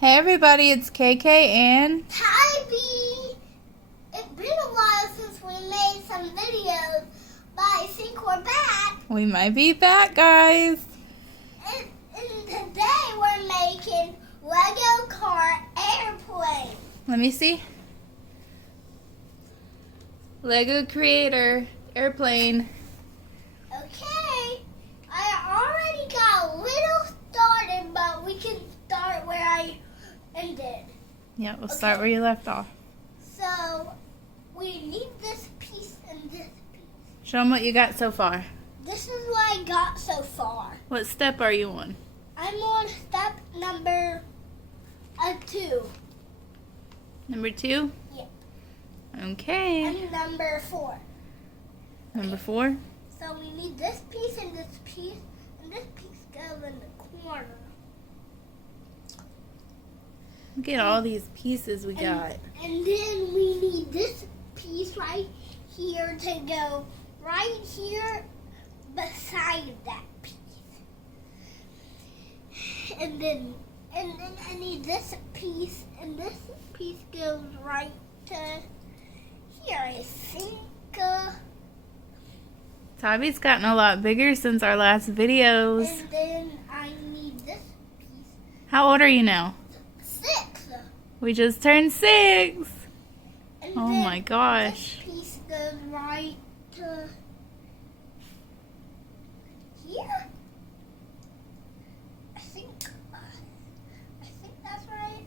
Hey everybody, it's KK and Tybee. It's been a while since we made some videos, but I think we're back. we might be back, guys. And today we're making Lego car airplane. Let me see. Lego Creator Airplane. Okay, I already got a little started, but we can start where I ended. Yeah, we'll start where you left off. So we need this piece and this piece. Show them what you got so far. This is what I got so far. What step are you on? I'm on step number 2. Number 2? Yeah. Okay. And number 4. Number 4? So we need this piece and this piece goes in the corner. Look at all these pieces we got. And then we need this piece right here to go right here beside that piece. And then I need this piece, and this piece goes right to here, I think. Tybee's gotten a lot bigger since our last videos. And then I need this piece. How old are you now? 6. We just turned 6. And Oh then my gosh. this piece goes right to here. I think that's right.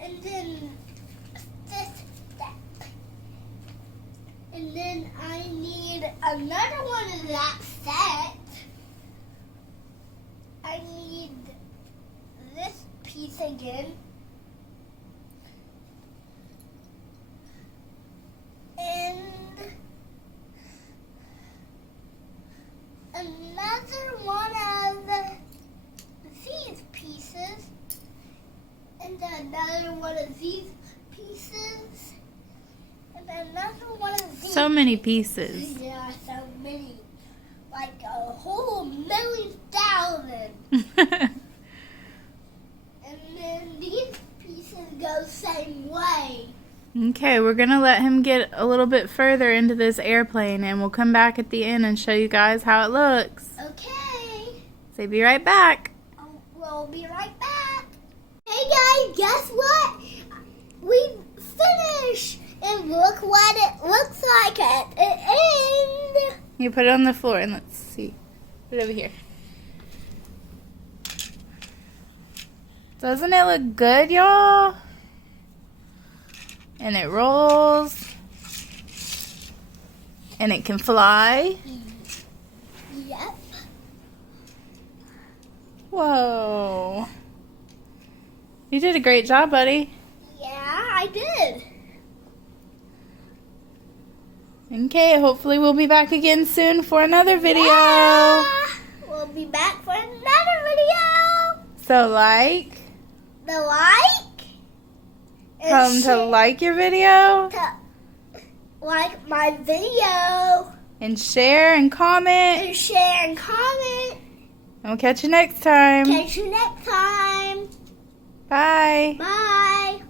And then this step. And then I need another one of that set. I need this piece again. And another one of these pieces. And another one of these pieces. And another one of these. So many pieces. Yeah, so many. Like a whole 1,000,000. And then these pieces go the same way. Okay, we're going to let him get a little bit further into this airplane and we'll come back at the end and show you guys how it looks. Okay. Say be right back. We'll be right back. Hey guys, guess what? We finished. And look what it looks like at the end. You put it on the floor and let's see. Put it over here. Doesn't it look good, y'all? And it rolls. And it can fly. Yep. Whoa. You did a great job, buddy. Yeah, I did. Okay, hopefully we'll be back again soon for another video. Yeah, we'll be back for another video. So like. The like. And Come to share- like your video. to like my video. And share and comment. And share and comment. And we'll catch you next time. Catch you next time. Bye. Bye.